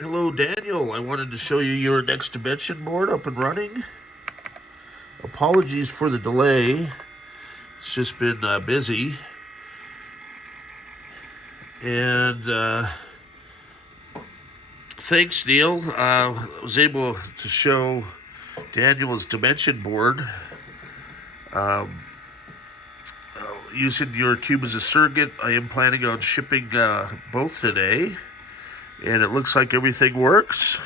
Hello, Daniel. I wanted to show you your next dimension board up and running. Apologies for the delay. It's just been busy. And thanks, Neal. I was able to show Daniel's dimension board using your cube as a surrogate. I am planning on shipping both today. And it looks like everything works.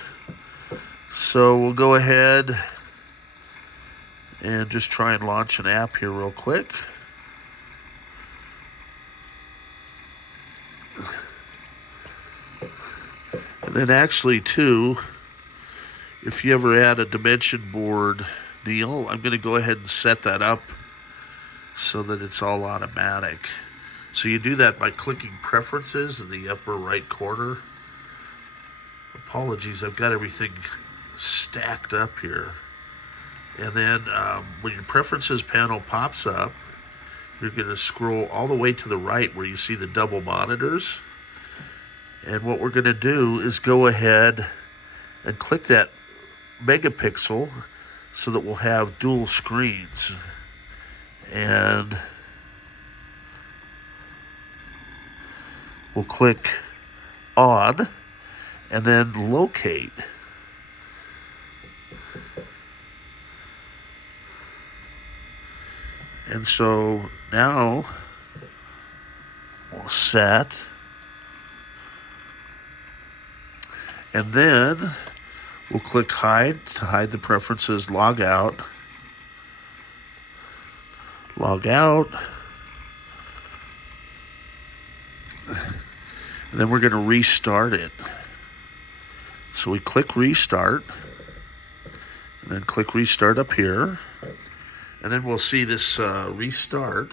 So we'll go ahead and just try and launch an app here real quick. And then actually too, if you ever add a dimension board, Neal, I'm going to go ahead and set that up so that it's all automatic. So you do that by clicking preferences in the upper right corner. Apologies, I've got everything stacked up here. And then when your preferences panel pops up, you're going to scroll all the way to the right where you see the double monitors. And what we're going to do is go ahead and click that megapixel so that we'll have dual screens. And we'll click on and then locate. And so now we'll set. And then we'll click hide to hide the preferences, log out. Log out. And then we're going to restart it. So we click restart, and then click restart up here, and then we'll see this restart.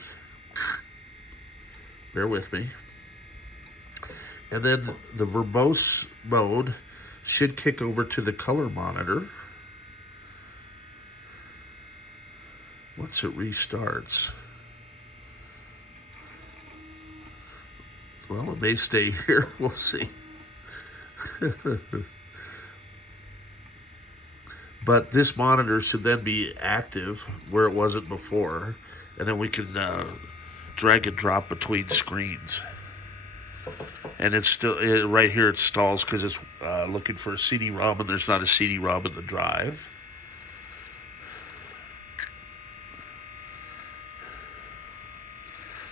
Bear with me. And then the verbose mode should kick over to the color monitor once it restarts. Well, it may stay here. We'll see. But this monitor should then be active where it wasn't before, and then we can drag and drop between screens. And it's still right here. It stalls because it's looking for a CD-ROM, and there's not a CD-ROM in the drive.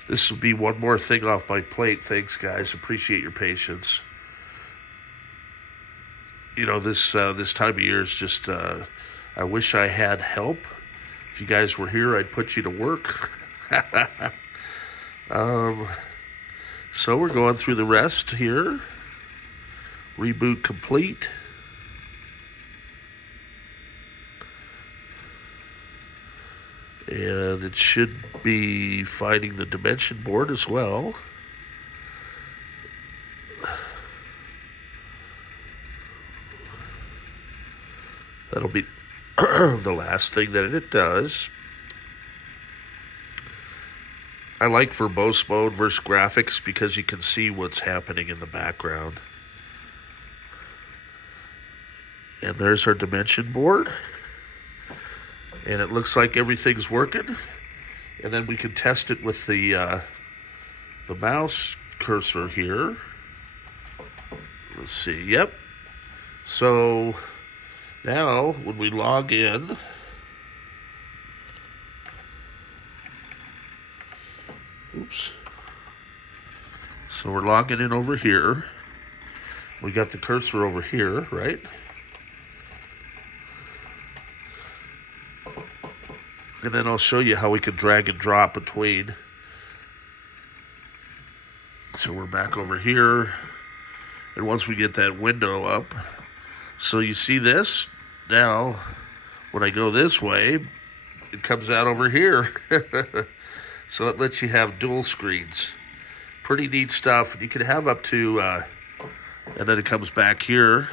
This will be one more thing off my plate. Thanks, guys. Appreciate your patience. You know, this time of year is just, I wish I had help. If you guys were here, I'd put you to work. So we're going through the rest here. Reboot complete. And it should be finding the dimension board as well. That'll be the last thing that it does. I like verbose mode versus graphics because you can see what's happening in the background. And there's our dimension board. And it looks like everything's working. And then we can test it with the mouse cursor here. Let's see. Yep. So now, when we log in, oops. So we're logging in over here. We got the cursor over here, right? And then I'll show you how we can drag and drop between. So we're back over here. And once we get that window up, so you see this? Now, when I go this way, it comes out over here. So it lets you have dual screens. Pretty neat stuff. You can have up to, and then it comes back here.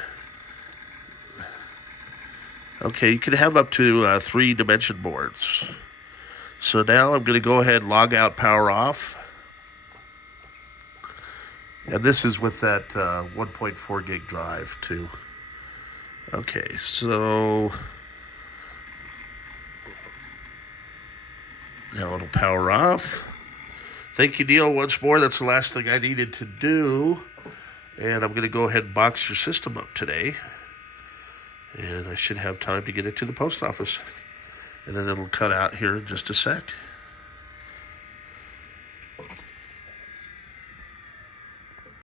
Okay, you can have up to 3 dimension boards. So now I'm going to go ahead and log out, power off. And this is with that 1.4 gig drive too. Okay, so now it'll power off. Thank you, Neal, once more. That's the last thing I needed to do. And I'm going to go ahead and box your system up today. And I should have time to get it to the post office. And then it'll cut out here in just a sec.